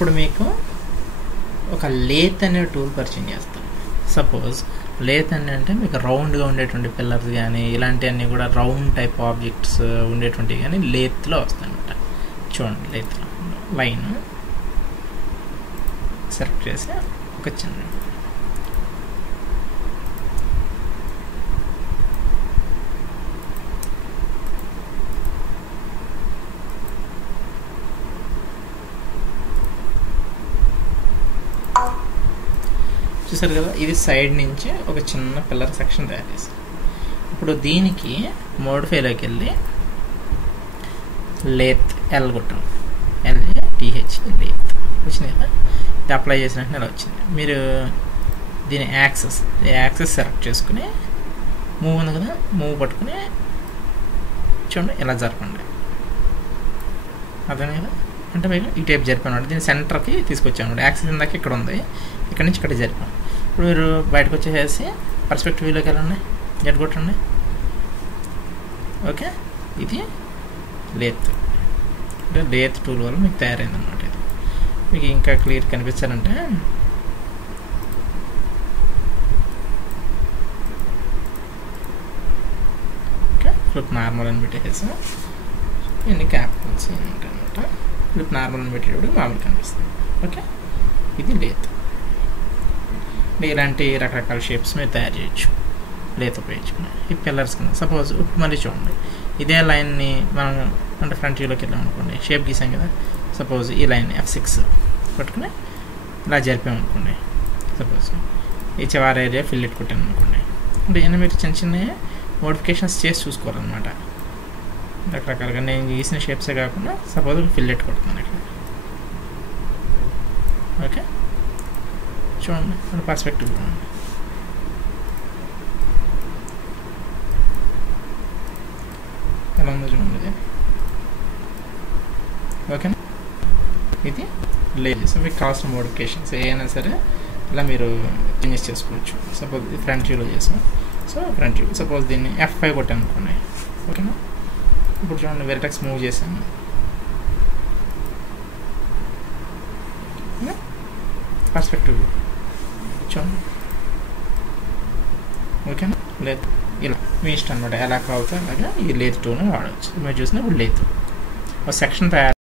ఇప్పుడు మీకు ఒక లేత్ అనే టూల్ పరిచయం చేస్తాం. సపోజ్ లేత్ అంటే మీకు రౌండ్గా ఉండేటువంటి పిల్లర్స్ కానీ ఇలాంటివన్నీ కూడా రౌండ్ టైప్ ఆబ్జెక్ట్స్ ఉండేటువంటివి కానీ లేత్లో వస్తాయి అన్నమాట. చూడండి, లేత్లో లైన్ సెలెక్ట్ చేసి ఒక చిన్న చూసారు కదా, ఇది సైడ్ నుంచి ఒక చిన్న పిల్లర్ సెక్షన్ తయారు చేశారు. ఇప్పుడు దీనికి మోడిఫైలోకి వెళ్ళి లేత్ ఎల్ కొట్టాం, LATH లేత్ వచ్చింది కదా. ఇది అప్లై చేసినట్టు ఇలా వచ్చింది. మీరు దీని యాక్సెస్ సెలెక్ట్ చేసుకుని మూవ్ ఉంది కదా, మూవ్ పట్టుకుని చూడండి ఇలా జరపండి. అదే కదా, అంటే మీరు ఈ టైప్ జరిపాను. దీన్ని సెంటర్కి తీసుకొచ్చాను. యాక్సెస్ ఇందాక ఇక్కడ ఉంది, ఇక్కడ నుంచి ఇక్కడ జరిపాను. ఇప్పుడు మీరు బయటకు వచ్చేసి పర్స్పెక్టివ్ వ్యూలోకి వెళ్ళండి, జడ్ కొట్టండి. ఓకే, ఇది లేత్ అంటే లేత్ టూల్ వల్ల మీకు తయారైంది అనమాట. ఇది మీకు ఇంకా క్లియర్ కనిపించాలంటే ఓకే, ఫ్లిప్ నార్మల్ అని పెట్టేసి ఇన్ని క్యాపిటల్స్ ఉంటాయి అనమాట. ఫ్లిప్ నార్మల్ అని పెట్టేటప్పుడు మామూలు కనిపిస్తుంది. ఓకే, ఇది లేత్. ఇలాంటి రకరకాల షేప్స్ మీరు తయారు చేయొచ్చు లేత్ ఉపయోగించుకుని. ఈ పిల్లర్స్ కింద సపోజ్ ఇప్పుడు మళ్ళీ చూడండి, ఇదే లైన్ని మనం అంటే ఫ్రంట్ వ్యూలోకి వెళ్ళాం అనుకోండి, షేప్ గీసాం కదా. సపోజ్ ఈ లైన్ F6 పట్టుకుని ఇలా జరిపామనుకోండి. సపోజ్ ఈ చివరి ఏరియా ఫిల్లెట్ కొట్టాను అనుకోండి. అంటే ఇవన్నీ మీరు చిన్న చిన్న మోడిఫికేషన్స్ చేసి చూసుకోవాలన్నమాట. రకరకాలుగా నేను గీసిన షేప్సే కాకుండా సపోజ్ ఫిల్లెట్ కొడుతున్నాను ఇక్కడ. ఓకే, చూడండి మన పర్స్పెక్టివ్ చూడండి. ఎలా ఉందో చూడండి ఇది. ఓకేనా, ఇది లేజెస్. మీకు కావాల్సిన మోడిఫికేషన్స్ ఏమైనా సరే ఇలా మీరు చేంజెస్ చేసుకోవచ్చు. సపోజ్ ఇది ఫ్రంట్ వ్యూలో చేసాం. సో ఫ్రంట్ వ్యూ సపోజ్ దీన్ని F5 కొట్టాను అనుకోండి. ఓకేనా, ఇప్పుడు చూడండి వెర్టెక్స్ మూవ్ చేసాము. పర్స్పెక్టివ్ చూడండి. ఓకేనా, లేదు ఇలా మీ ఇష్టం అనమాట. ఎలా కావాలో అలాగా ఈ లేత్ టూల్ని వాడవచ్చు. మీరు చూసినప్పుడు లేత్ ఒక సెక్షన్ తయారు